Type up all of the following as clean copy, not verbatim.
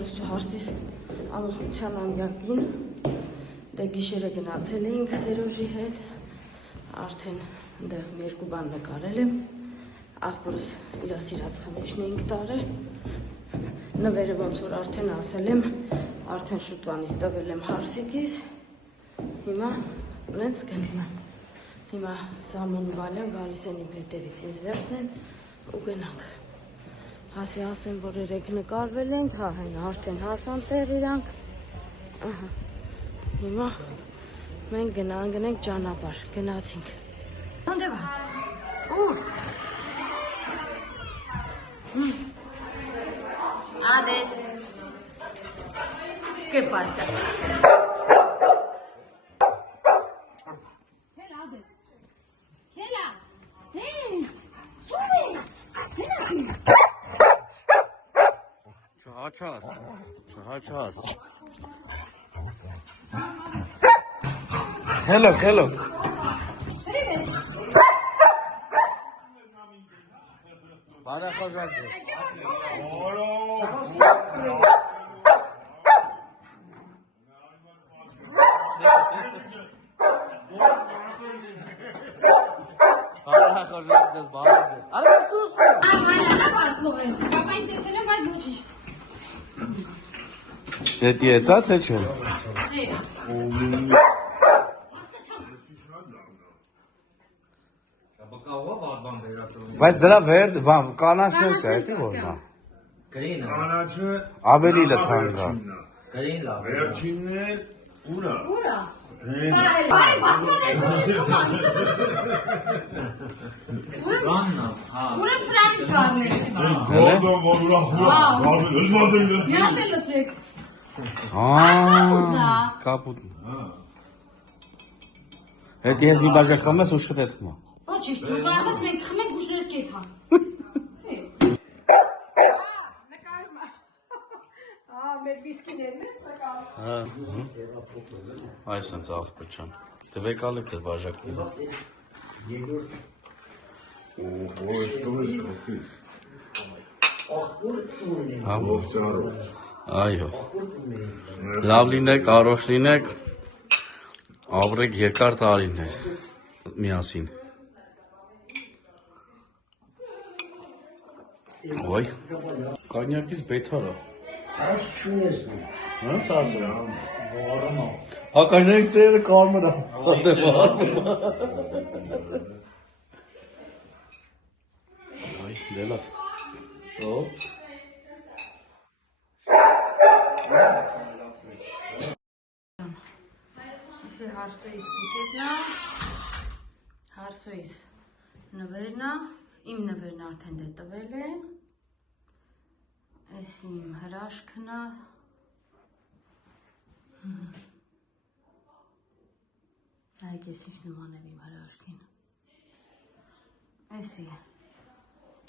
հորս ու հարսիս ամուսնության ամյակին դե գիշերը գնացել էինք Սերոժի հետ արդեն դեղ մի երկու բան նկարել եմ աղբորս իր սիրած խմիչն էինք տարել նվերը ոնց որ արդեն ասել եմ արդեն շուտվանից տվել եմ հարսիկից հիմա նենց գնում եմ հիմա Սամոն ու Վալյան գալիս են իմ հետևից ինձ վերցնեն ու գնանք Հասի ասեմ, որ երեք նկարվել ենք, հա հեն արդեն հասան տեղ իրանք, հիմա մենք գնանք ճանապարհ, գնացինք։ Ո՞նդ ես։ Ուր։ Ադես։ ¿Qué pasa? Hela Ades. Hela. Hey. Sube. Çağaçaz. Hello. Bana kazanacağız. Bana kazanacağız, bağlayacağız. Arada sus be. Ne diyeta teçin? Բայց դրա վեր կանաչ չէ, էդի որնա։ Գրին։ Կանաչը Ավելի լթանգ է։ Գրին լավ։ վերջինն է ուրա։ Ուրա։ Բարի բասման Կաննա, հա։ Ուրեմ սրանից գարներ։ Գոդոն որ ուրախ ուրախ։ Միատ է լծրեք։ Կապուտ։ Էդ ես մի բաժակ խմես ու շտետքմա։ Ոչիշ, դու կարող ես մենք խմենք ուշներս կեքան։ Նկարում մեր վիսկիներն ես նկարում։ Այս ընց աղբեչան։ Դվեք ալեք ձեր բաժակները։ Այո։ Լավ լինեք, առողջ լինեք, ապրեք երկար տարիներ միասին։ Ոյ, կանյակից բեթարա։ Այս չունես դու։ Հա, սասում։ Վարամա։ Հակաշներից ծերը կարմրա։ Հատե վարամա։ Այ, դելավ։ Ո։ Իսկ հարսոյիս բուկետնա, հարսոյիս նվերնա, իմ նվերն արդեն դե տվել է, այս իմ հրաշքնա, այգ ես ինչ նման եմ իմ հրաշքին, այսի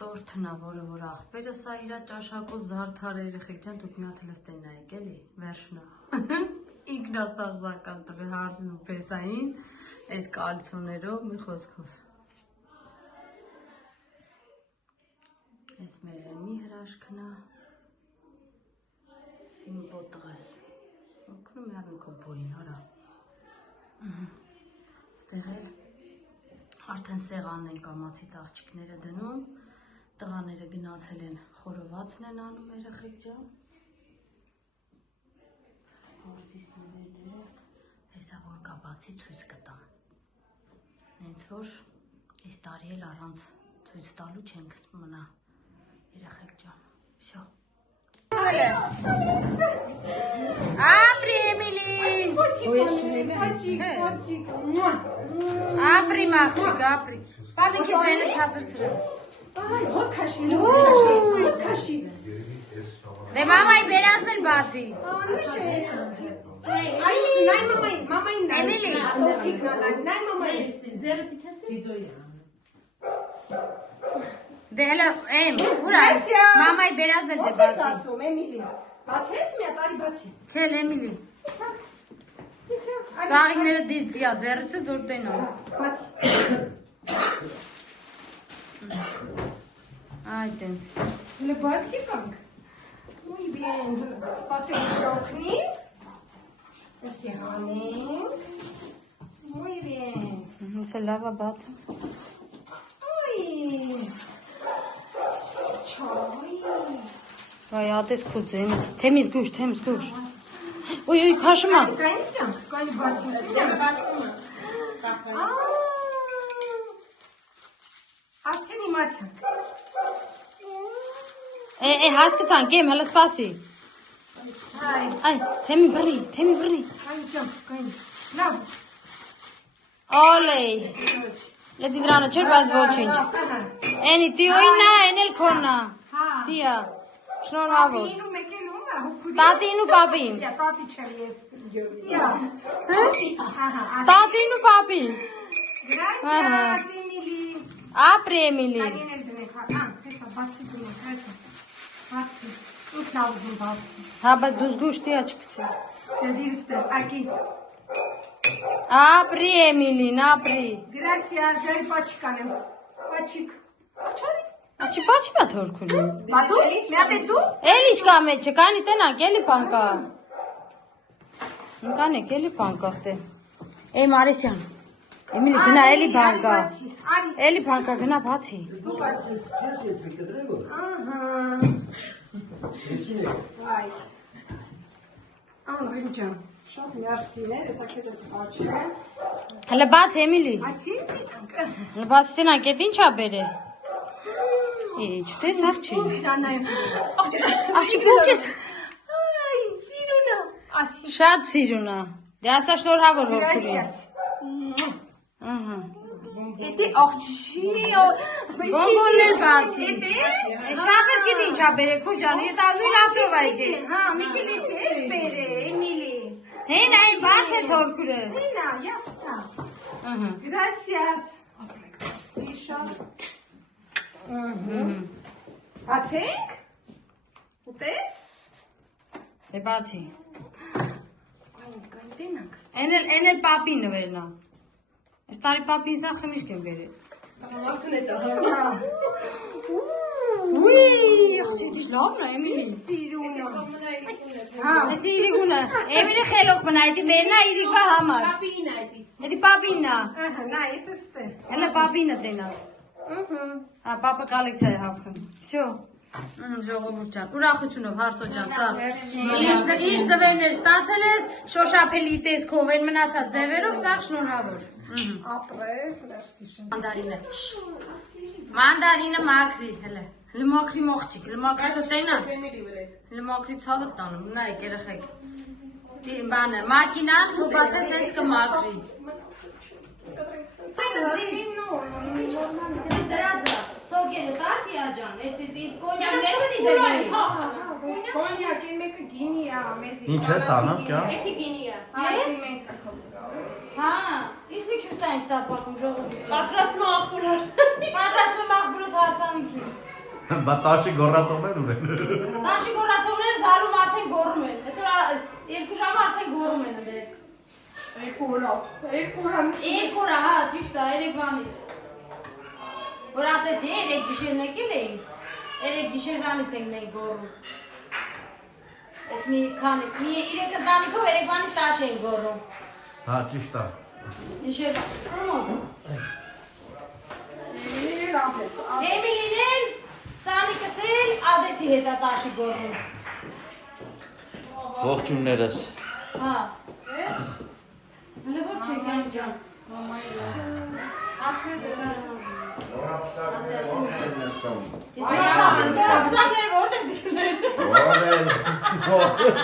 տորթնա, որը որ աղբերը սա իրա ճաշակով զարդար է երեխեք ջան, դուք մի հատ լստեն նայեք էլի, վերջնա, ինքնասաղ զարկած տվել հարսին ու պեսային, այս կալցոներով մի խոսքով Այս մեր մի հրաշքնա, սիմպոտղս, ոգնում է արմի քո բոյին, հորա, ստեղ էլ արդեն սեղանն են կամացից աղջիկները դնում, տղաները գնացել են խորովածն են անում երեխեք ջան, հարսիս նվերները, հեսա որ կա բացի ցույց կտամ, նենց որ այս տարի էլ առանց ցույց տալու չենք մնա երեխեք ջան, շո Ապրի Էմիլին Ապրի մաղջիկ, ապրի Պապիկի ձենը ցածր սրեմ Հոտ քաշի։ Դե մամայի բերածն էլ բացի Նայ մամային նայ։ Էմիլի Տորթիկն նայ մամային։ Ձերը տիչես Դե հելա էմ, ուրա մամայի բերածն էլ դե Ո՞նց ես բացի ասում Էմիլի։ Բացես մի հատ արի բացի։ Քել Էմիլի Սաղիները դիա ձերցը դուր տենում Բացի։ Այ տենց Հələ բացի կանք։ Muy bien. Spasibo krokni. Esi hanim. Muy bien. Հեսա լավ է բաց։ Ay. Çay. Վայ, ատես քուձեն։ Թեմից գուշ։ Ոյ, քաշում է։ Կային բացում։ Ասկեն իմացանք։ Հասկացանք, եմ, հələ սպասի։ Այ, Այ, թեմի բռի։ կային։ Լավ։ Օլեյ։ Լետի դրանը չէր, բայց ոչինչ։ Էնի տիոյնա, են էլ քոննա։ Հա։ Տիա, շնորհավոր։ Ինու մեկելում է, հոգուրի։ Տատին ու պապին։ Տատի չեմ ես։ Տատին ու պապին։ Գրասիաս, Էմիլի։ Ապրի Էմիլի։ Այդին էլ դնենք, հեսա, բացի դնենք, հեսա։ Բացի, ուտ լավ ուզում բացի։ Հա, բայց դուզ գուշ տիա չկցի։ Դիրստեր, ակի։ Ապրի Էմիլին, ապրի։ Գրասիաս, դեր պաչիկ անեմ։ Պաչիկ։ Աղջարի։ Աչի պաչի բա թորքուրի։ Բատու, միատե դու։ Էլ իշկա մեջը, կանի տենակ, էլի պանկա։ Կանեք, էլի պանկա խտե։ Մարիսյան, Էմիլի գնա էլի պանկա։ Էլի պանկա գնա բացի։ Դու բացի։ Քեզ հետ գտնելու։ Ահա։ Էսի։ Այ։ Ան ջան, շատ մերսի, հեսա քեզ հետ բացի։ Հələ բաց Էմիլի։ Բացի։ Հələ բաց տենակ, էդ ինչ ա բերե։ Չտես աղջի։ Աղջի բուկես։ Այ, սիրունա։ Ասի։ Շատ սիրունա։ Դե ասա շնորհավոր հորքուրի։ Գրասիաս։ Ահա։ Էդի աղջի։ Բոմբոններ բացի։ Շապես գիտի ինչ ա բերե, քուր ջան, իր տալու իր ավտով ա եկել։ Հա, միկելիս է բերե, Էմիլի։ Հեն այն բաց է թորքուրը։ Հենա, ясно։ Ահա։ Gracias։ Սիշա։ Բացենք։ Ուտես։ Դե բացի։ Կային տենանք։ Էն էլ պապի նվերնա։ Այս տարի պապի զա խմիշք են բերել։ Ուի, աղջի դիժ լավն է, Էմիլի։ Սիրունա։ Հա, էսի իրիգունը։ Էմիլի խելոք բնա, էդի մերնա իրիգվա համար։ Էդի պապիննա։ Ահա, նա ես ստե։ Հələ պապինը տենա։ Հա, պապը կոլեկցիա է հավքում։ Всё։ Ժողովուրդ ջան, ուրախությունով Հարսո ջան, սա։ Ինչ դվերներ ստացել ես, շոշափելի տեսքով են մնացած ձևերով, սա շնորհավոր։ Ապրես, վերսիշը։ Մանդարինը մաքրի, հələ։ Լմոքրի մոխջիկ, լմոքրի տենա։ Լմոքրի ցավը տանում, նայեք երեխեք։ Դին բանը, մակինան թոբաթես ես կմաքրի։ Դրածա, սոգերը տարտիա ջան, կոնյակները դի դրվեի։ Կոնյակ մեկը գինի է, մեզի։ Ինչ ես անում, կյա։ Էսի գինի է։ Ես։ Հա, իսկ մի քիչ տանք տապակում ժողովուրդ։ Պատրաստում աղբուր հարսանքի։ Պատրաստում աղբուրս հարսանքի։ Բա տաշի գոռացողներ ունեն։ Տաշի գոռացողները զարում արդեն գոռում են։ Այսօր 2 ժամ արդեն գոռում են դեր։ Երկու օր, հա, ճիշտ է, 3 բանից։ Որ ասեցի, 3 գիշերն եկել էինք։ 3 գիշերվանից ենք մենք գոռում։ Այս մի քանի, 3 ընտանիքով 3 բանից տաշ ենք գոռում։ Հա, ճիշտ է։ Գիշեր, ո՞ց։ լավ ես։ Էմիլին էլ, Սանիկս էլ Ադեսի հետ է տաշի գոռում։ Ողջուններս։ Հա։ Հələ որ չեք ան ջան։ Ասացներ որտեղ դիքներ։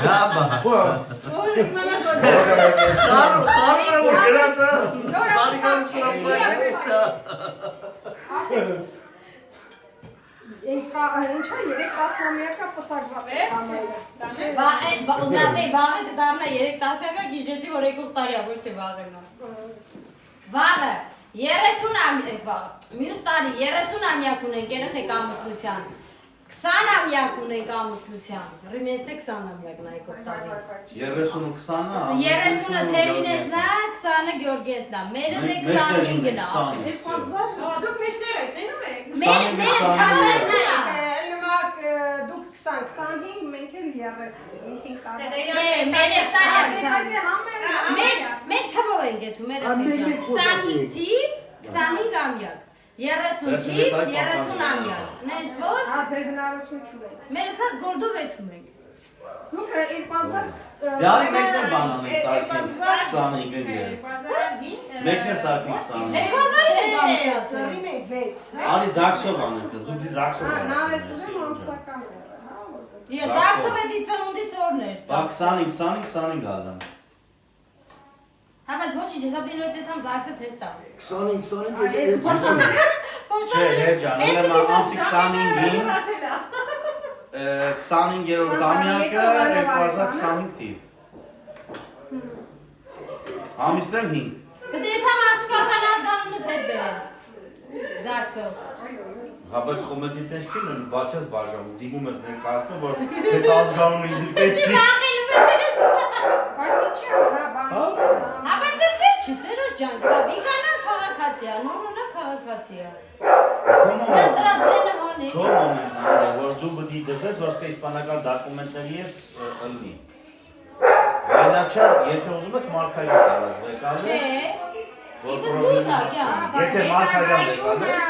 Հա, բա։ Խարը որ գրածը։ Բարիկան շրապսակների։ Ինչա 3 տասնամյակա պսակված է համերը։ Ուդասեի վաղը կդառնա 3 տասնամյակ իժեցի որ եկող տարիա ոչ թե վաղերնա։ Վաղը 30 վաղ, մյուս տարի 30-ամյակ ունենք երեխեք ամուսնության, 20-ամյակ ունենք ամուսնության, ռիմենսն է 20-ամյակն եկող տարի։ 30-ու 20-ը։ 30-ը Թևինեսն է, 20-ը Գյորգեսն է, մերը դե 25-ն է։ Դուք մեջտեղ եք, տենում եք։ Մեր 20-ն է։ Դուք 25, մենք էլ 30, 5 տարի։ Չէ, մեր ստարյա Մենք մենք թվով ենք գետում, մեր Մենք 25 թիվ, 25 ամյակ, 30 թիվ, 30 ամյակ, նենց որ, ձեր հնարություն չունենք։ մեր սա գորդով եթում ենք։ Դուք 2000 Դյալի մեկներ բանան են սարքին 25 ընգեր։ Մեկներ սարքին 25։ 2000 ենք ամսյացը։ ծրին ենք 6։ Անի զաքսով անենք, զուգզի զաքսով Նարես անենք։ ուրեմ ամսական է։ Ես զաքսով էդի ծնունդի սորներ։ Բա 25 ալան։ Հա բայց ոչինչ, հեսա բինորից եթամ զաքսը թեստա։ 25 Չէ, հերջան, ելեմ ամսի 25-ին 25-երորդ ամյակը 2025 թիվ։ Ամիսներ 5։ Պետք է եթամ աղջկական ազգանունս հետ բերես զաքսով։ Հա բայց խոմեդի տես չի նույն բաչես բաժանում, դիմում ես ներկայացնում, որ հետ ազգանունը ինձ պետք չի։ Բայց ինչի՞ հա բանի։ Հա բայց դեռ չի, Սերոջ ջան, վիգանա քաղաքացի է, նորոնա քաղաքացի է։ Կոնտրացենը հանի։ Քո մոմենտ, որ դու պետք է դեսես, որ ստե իսպանական դոկումենտների է ըլնի։ Այնաչա, եթե ուզում ես Մարկարյան կարաս վեկալես։ Իբս դուզա, կյան։ Եթե Մարկարյան վեկալես,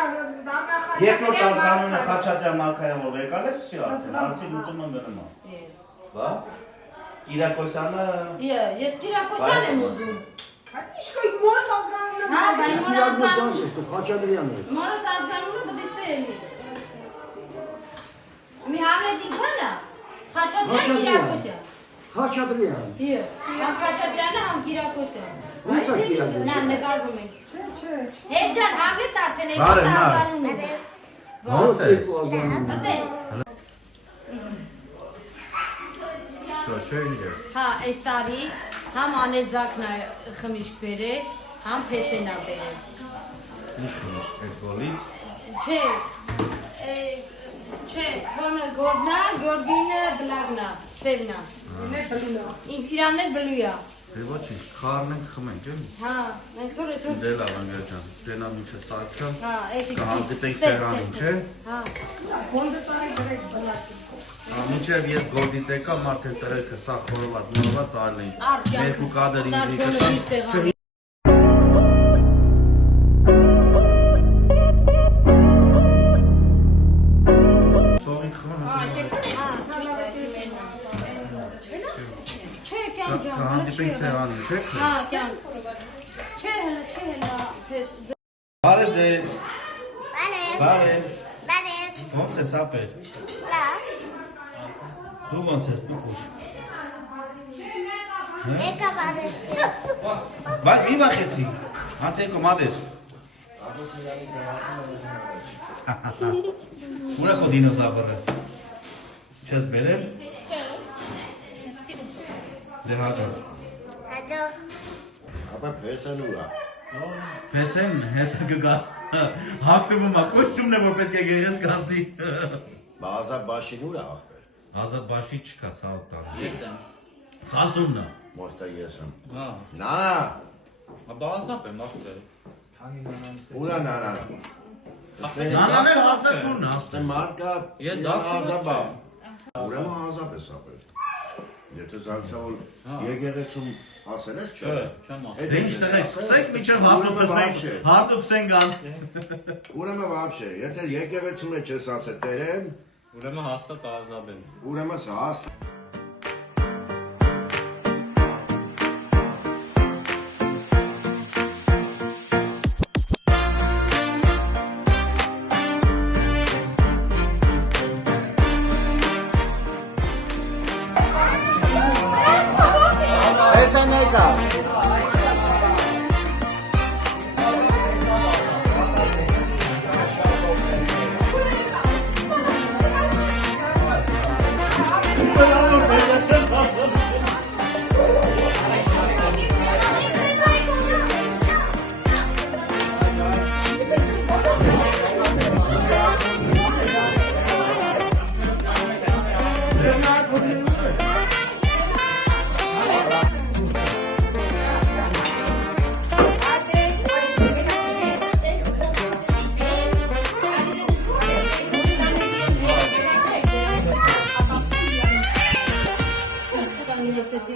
երկրորդ ազգանունը Խաչատրյան Մարկարյան որ վեկալես, всё, արդեն արցի լուծումը մնում է։ Բա։ Կիրակոսյանը Ես Կիրակոսյան եմ ուզում։ Բայց ինչ կա մորս ազգանունը։ Հա, բայց Խաչատրյան է։ մորս ազգանունը պետք է ստեղի։ Մի համետ ինչ հա՞ն է։ Խաչատրյան Կիրակոսյան։ Խաչատրյան։ Համ Խաչատրյանը, համ Կիրակոսյան։ Ո՞նց է Կիրակոսյան։ Նա նկարվում ենք։ Չէ։ Հերջան, համլետ արդեն երկու Բարև, նա։ ազգանուն է։ ո՞նց ես։ Այդտենց։ Всё, չէ՞ ինքը։ Հա, այս տարի համ աներձակն է խմիշք բերել, համ փեսենա բերել։ Ինչ խմիշք այդ գոլից։ Չէ, գորդնա, գորդինը, բլագնա, սևնա։ Ինքիրաններ բլույա։ Դե ոչինչ, խառնենք խմենք, էլի։ Հա, մենք որ այսօր Դե լավ անգեր ջան, դենա միջը սարքամ։ հա, էսի Կհանդիպենք սեղանին, չէ։ Հա։ Գոնդը տարի գրեք բլակի։ Մինչև ես գոլդից եկա, մարդը տղերքը սա խորոված, մորոված այլն էին։ Արկյանքս, Երկու կադր ինձի դարքոնը կտան։ Սողին Չէ, կյան ջան, կհանդիպենք սեղանին, չէ՞։ հա, կյան։ Չէ, հլա, Բարև ձեզ։ Բարև։ Բարև։ Ոնց ես ապեր։ Լավ։ Դու ոնց ես, դուք։ Եկա բարև։ Բայց մի վախեցի։ Հանց եկո մադեր։ Ուրա քո դինոզավրը։ Չես բերել։ Չէ։ Դե հաջող։ Հաջող։ Ապա փեսան ուրա։ Փեսեն, հեսա գգա։ Հակտվում է, կոստյումն է, որ պետք է գեղես կազմի։ Բազա բաշին ուրա ախպեր։ Ազատ բաշի չկա, ցավոտ տան։ Ես եմ։ Սասունն է։ Մոստա ես եմ։ Հա։ Նանա։ Բազապ եմ ախպեր։ Ուրա նանա։ Նանան էլ հաստատուրն է, Աստե մարկա։ Ես զաքսում ազաբա։ Ուրեմն ազապ ես ապեր։ Եթե զաքսավol եկեղեցում ասել ես չէ։ Չեմ ասել։ Դե ինչ տղեկ, սկսենք միջև հարթոպսենք ան։ Ուրեմն վաբշե, եթե եկեղեցում է չես ասել տերեմ, Ուրեմն հաստատ ազապ եմ։ ուրեմն սա հաստատ Փեսան եկա։ Ալի հեսեսի։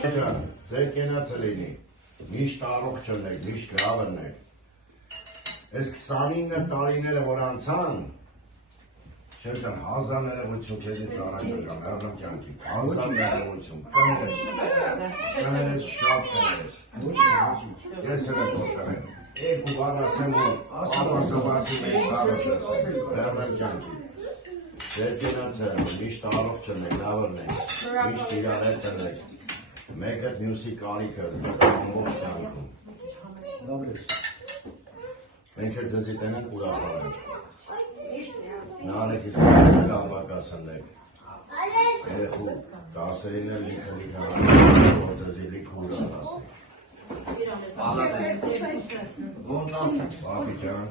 Ձեր կենացը լինի, միշտ առողջ ըլնեք, միշտ լավ ըլնեք։ Այս 29 տարիները, որ անցան, չեմ հազար ներողություն քեզից առաջ եկամ, հեռնում կյանքի, հազար ներողություն, կներես, շատ կներես։ Ես էլ եմ կողտարեմ, երկու բան ասեմ ու ապաստավասի մեծ առաջ ասեմ, հեռնում կյանքի։ Ձեր կենացը միշտ առողջ ըլնեք, լավ ըլնեք, միշտ իրար հետ ըլնեք, մեկըտ մյուսի կարիքը զգամ ամբողջ կյանքում։ Մենք էլ ձեզի տենենք ուրախանենք։ Նարեք իսկ լավ բակասնեք։ Երեխու կասերին էլ լիքը հանենք, որ ձեզի լիքը ուրան ասենք։ Պապի ջան։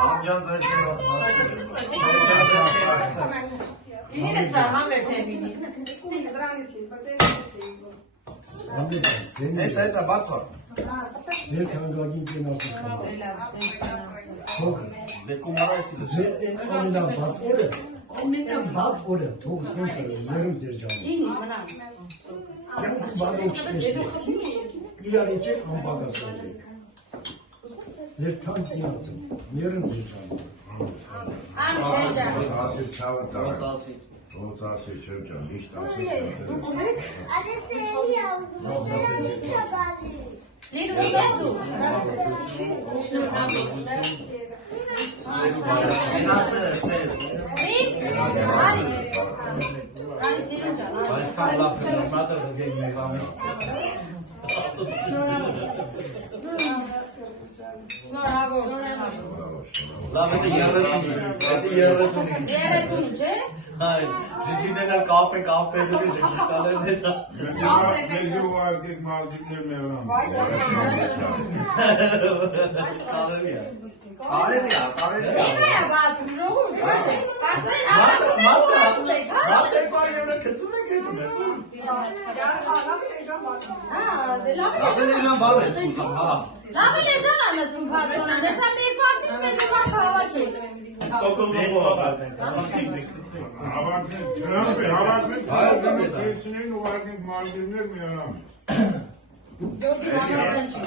Ամջան ձեր Ինին է ծարման մեր թեմինի։ Այս բացվար։ Ձեր կանգագին կենացը կնավ։ Դեկում արայսի լսի։ Ձեր են ամենաբատ օրը, ամենաբատ օրը, թող սենց է, ձերում ձեր ժամը։ Յանք բադով չնեսնեք, իրարից եք անպագասան եք։ Ձեր թանք կենացը, ներում ձեր ժամը։ Ասիր չավը տարը, ոնց ասիր շրջան, միշտ ասիր Լին ուղես դու։ Արի սիրուն ջան։ Շնորհավոր։ Լավ է 30-ին, չէ՞։ Հայ, ժիջինել կապ է կապել է ժիջիտալը մեծա։ Մեզ ուղարկեք մալդիվներ մեղրան։ Կարելի է։ Կարելի է։ Ինը բաց ժողովուրդ։ Մատը բարիոնը քցում եք էջում ես։ Հա, դե լավ է։ Լավ է լեժան արմեսնում փաստոնը, դեսա մեր փաստից մեզ ուղար խաղավակել։ Սոկոլով ապարտենք։ Հավաքնենք, դրանք է, հավաքնենք, քրիստոնեին ուղարկենք մալդիվներ մեղրան։ Գյորգի Ռամազան չի։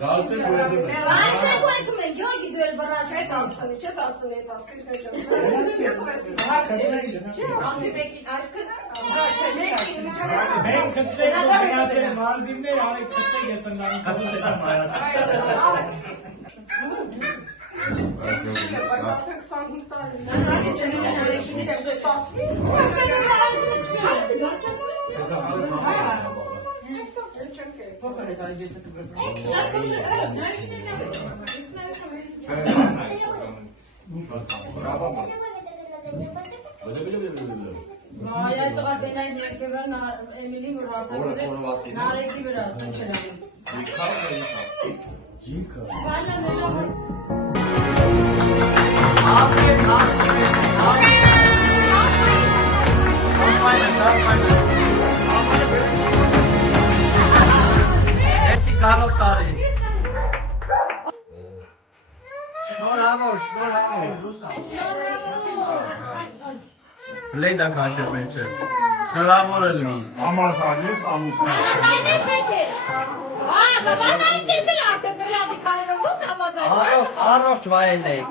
Գալսեն գույդում է։ Բայց է գույդում են, Գյորգի դու էլ բռաչ ես ասում։ Չես ասում էդ ասկրիսը ջան։ Մենք խնդրենք որ գնացել Մալդիվներ, արեք խնդրեք ես ընդանիք կողս եկամ Հայաստան։ Այ այդ տղատենային երկևերն Էմիլի որ հարցակել է Նարեկի վրա, ասեն չրանում։ Ջիքա։ Բալը նելավոր։ Կարող տարի։ Շնորհավոր, շնորհավոր։ Լեյդա քաշել մեջ է։ Շնորհավոր է լինի։ Ամասանես, ամուսնա։ Առողջ վայելեք։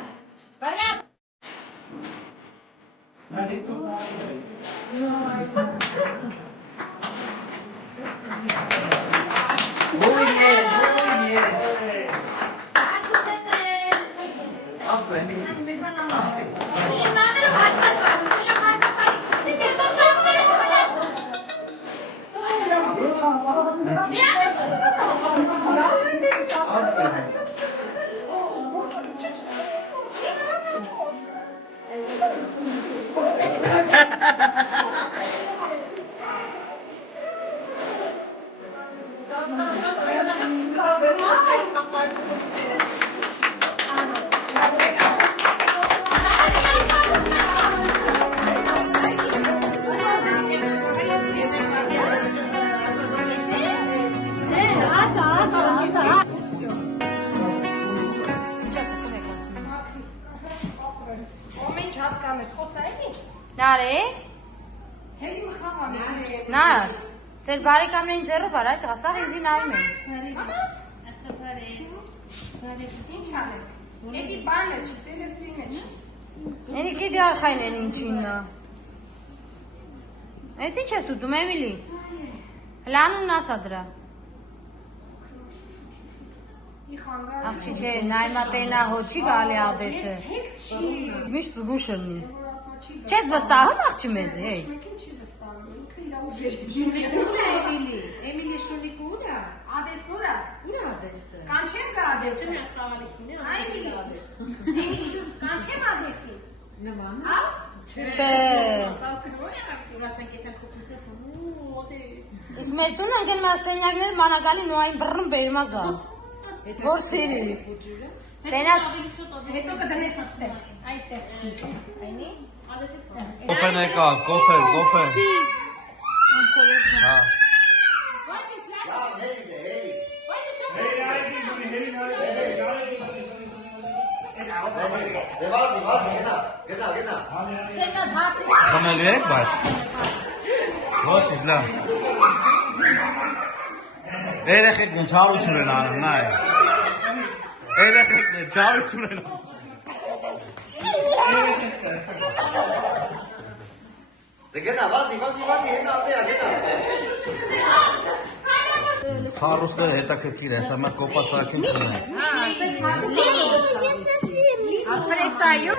Նարեկ։ Հերի մխավան է։ Նար։ Ձեր բարեկամներին ձեռով արա, ասաղ ինձի նայում են։ Ինչ արեք։ Էդի բանը չի, տելեֆրին է չի։ Էնի գիտի արխայն են ինչիննա։ Էդ ինչ ես ուտում, Էմիլի։ Հլանուն ասա դրա։ Աղջի չէ, նայմատենա հոչի գալի ադեսը։ Միշտ զգուշ ունի։ Չես վստահում աղջի մեզ, էй։ Էմիլի շունիկ ուրա, ադես ուրա, ուրա ադեսը։ Կանչեմ գա ադեսը։ Այ Էմիլի ադես։ Էմիլի, կանչեմ ադեսի։ Նման։ Հա? Չէ։ Իսկ մեր տունը ընկել մա սենյակներ մանագալի նոային բռնում բերմազա։ Որ սիրի։ Տենաս հետո կդնես աստեղ։ Այդտեղ։ Այնի։ Կոֆեն եկավ, կոֆե։ Հա։ Խմելու եք, բայց։ Ոչինչ, լավ։ Երեխեքն չարություն են անում, նայ։ Երեխեքն չարություն են անում։ Գնա, վազի, հետո ապեա, գնա։ Սարուստերը հետաքրքիր է, սա մատ կոպասակին չունեն։ Ապրեսայու։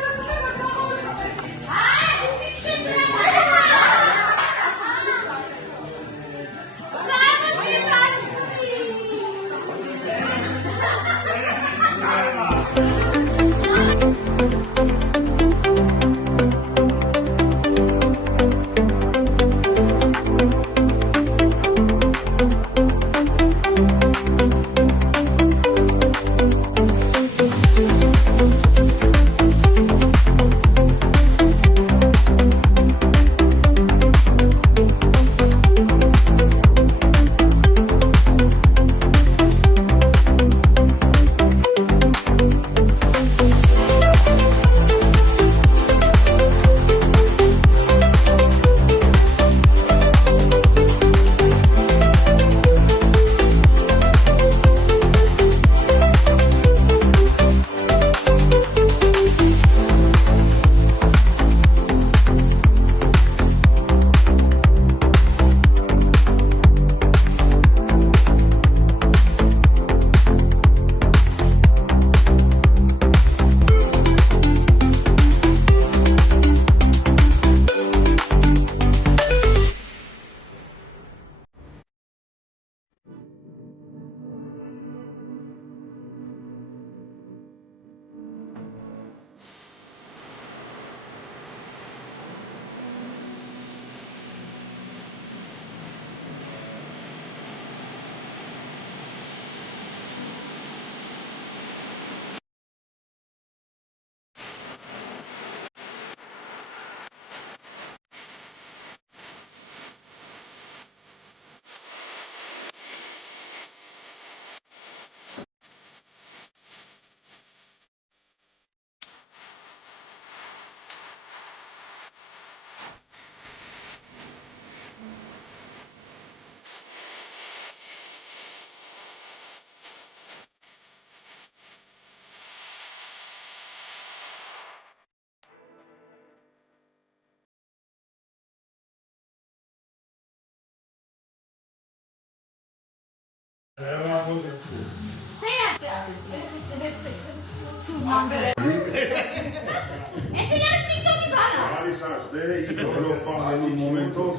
Գլոբալի մոմենտով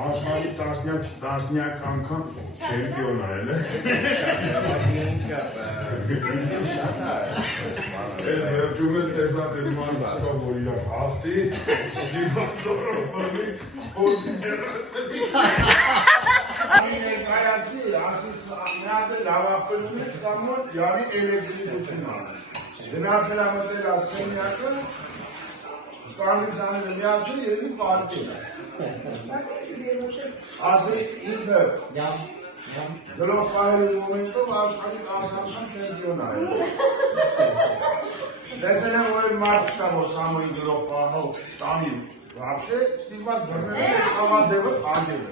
աշխարհի տասնյակ անգամ չեմպիոն արել է։ Վերջում էլ տեսած եմ մանցկա, որ իրար հաղթի, դիվանձորովանի փորձերացնի։ Ներկայացնի, ասես միատը լավապնում եք սամոն յավի էլեկտրիկություն անը։ Գնացել ամտել ասենյակը, Ստանիցանը միացել երևի պարկել է։ Ասի ինքը գլոբալի մոմենտով աշխարհի 10 անգամ չեմպիոն արել։ Տեսել եմ, որ մարդ չկա, որ Սամոյի գլոբալը տանի Вообще, стигмат բռնել է խաղաձևը անդերը։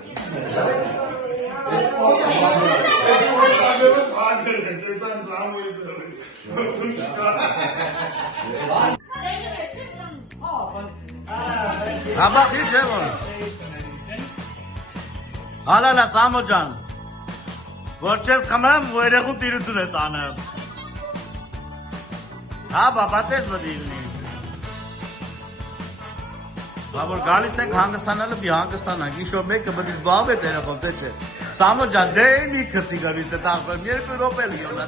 Աբա քիչ է որ։ Հալալա Սամո ջան։ Որ չես խմեմ, ու երեխու տիրություն ես անում։ Հա, բաբա տես մտիլնի։ Բա որ գալիս ենք հանգստանալը մի հանգստանանք, ինչ-որ մեկը բնի զբաղվ է տերապով, թե չէ։ Սամո ջան, դե մի քցի գալիս է տախվեմ, երկու րոպե լիոն է։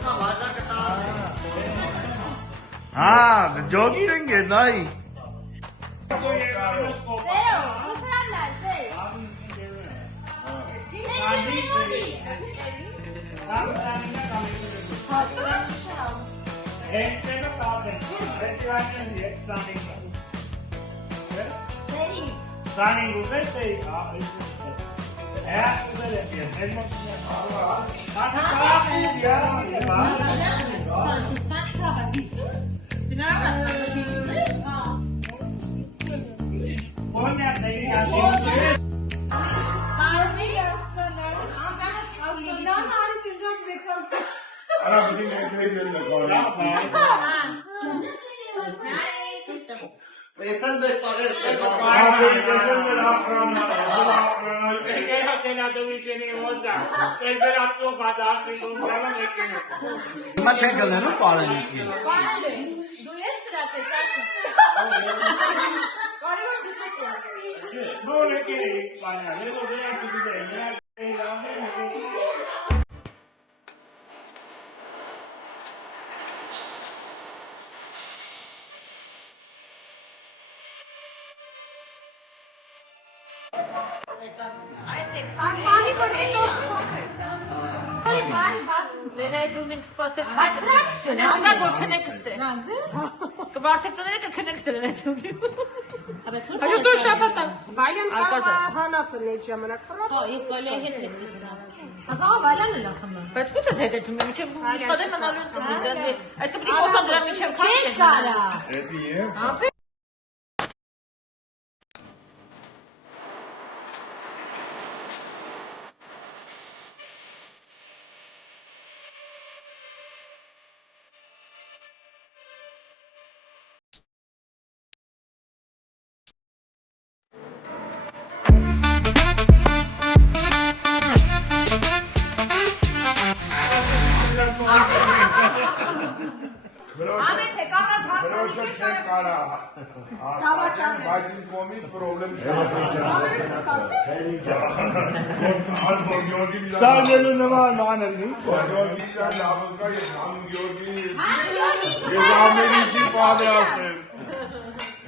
Հա, ջոգիր ենք է, նայի։ Հիմա չեն գլնելու պարենիքի։ Քրոջը չեն կարա հասկացնել, բայց իմ կողմից պրոբլեմ Սարնելու նման մանրնի։ Գյորգի ջան լավոս կա ես հանում Գյորգի ես ամեն ինչի պատրաստեմ։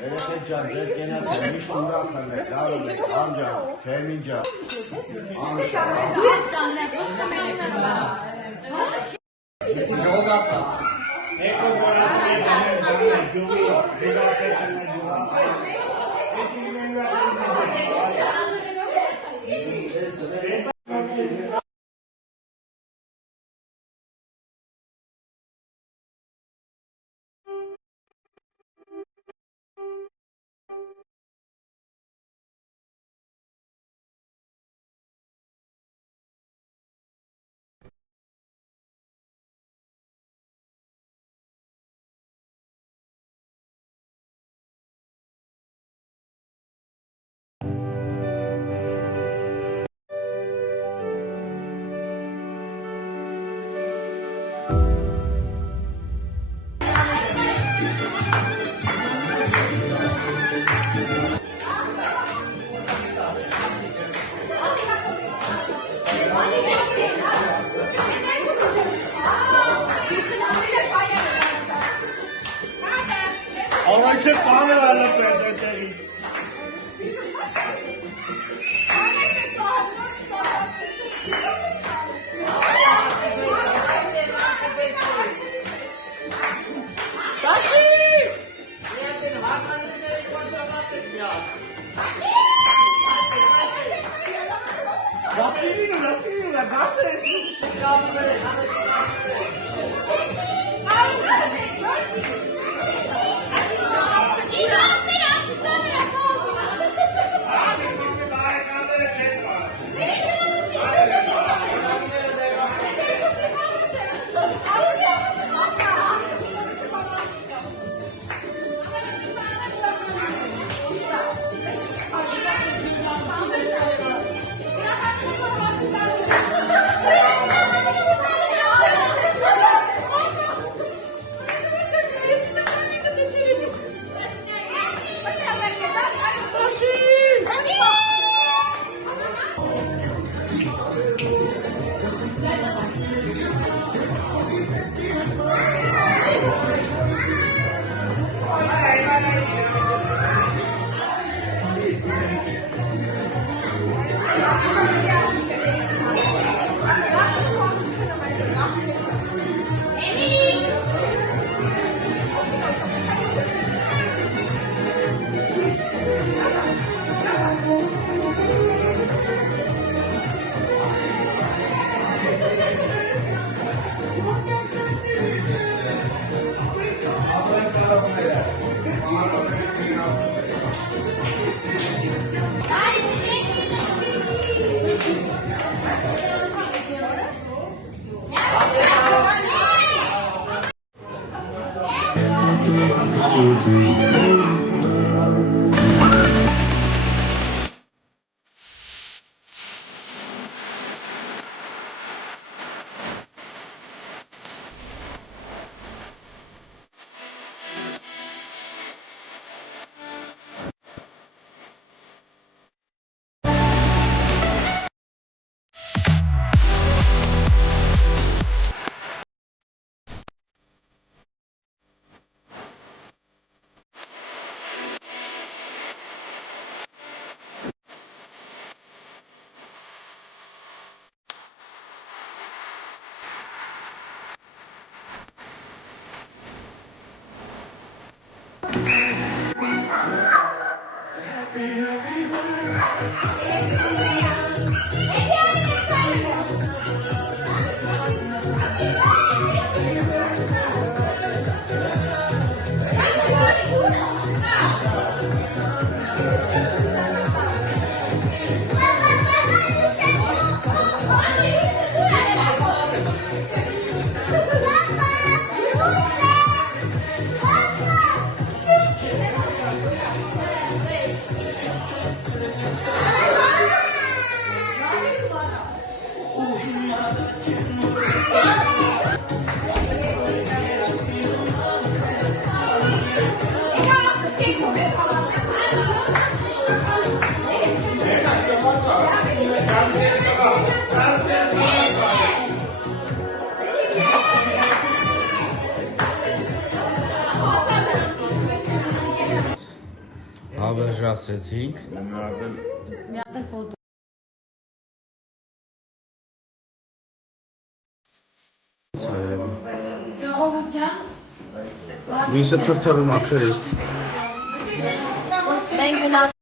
Երեխեք ջան, ձեր կենացը միշտ ուրախն եք, լավ եք, անջան, քեմին ջան, անշան։ Ժողակա։ Orange पाने वाला पैसे तेरी Հավերժացեցինք։ Մի հատ էլ ֆոտո։ Միսը թրթռում ակրես։ Մենք գնաց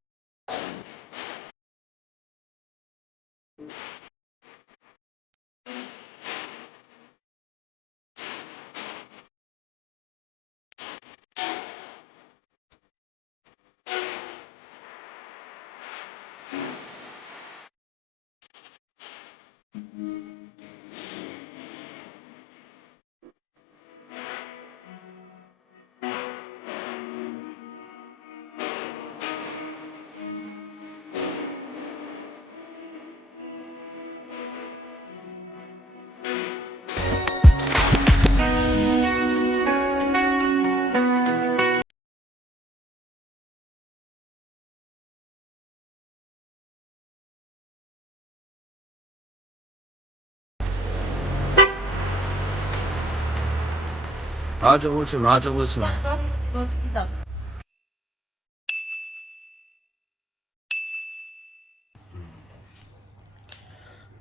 Հաջողություն, հաջողություն։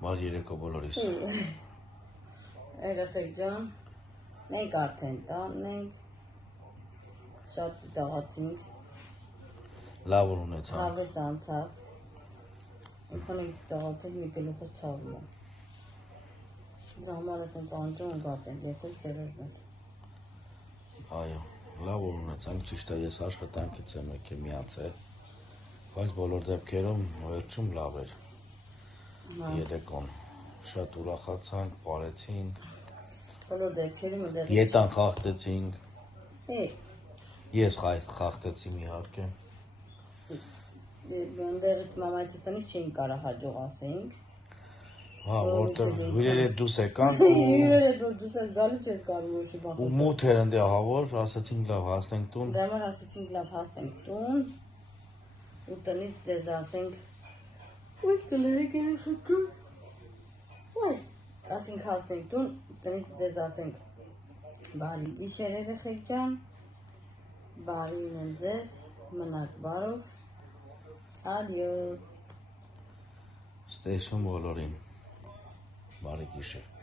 Բարի երեկո բոլորիս։ Երեխեք ջան, մենք արդեն տանն ենք, շատ ծիծաղացինք, Լավ որ ունեցանք։ հավես անցավ, ինքան ենք ծիծաղացինք, մի գլուխս ցավում է։ Դրա համար ես ընց անջում ընկած ենք, ես էլ Սերոժն եմ։ Այո, լավ որ ունեցանք, ճիշտ է ես աշխատանքից եմ եկել միացել, բայց բոլոր դեպքերում վերջում լավ էր երեկոն, շատ ուրախացանք, պարեցինք, բոլոր դեպքերում ետան խախտեցինք, ես խախտեցի իհարկե, ընդեղից մամայցստանից չէինք կարա հաջող ասեինք, հա, որտեղ հյուրերը դուս եկանք հյուրերը դուս ես գալի չես կարում ուշի բախ ու մութ էր ընդի ահավոր, ասացինք լավ հասնենք տուն, դրա համար ասեցինք լավ հասնենք տուն ու տնից ձեզ ասենք Ույ կլերեք երեխեքը ասենք հասնենք տուն, տնից ձեզ ասենք բարի գիշեր երեխեք ջան, բարի ունեմ ձեզ, մնաք բարով, ադիոս։ Ստեսում բոլորին, բարի գիշեր։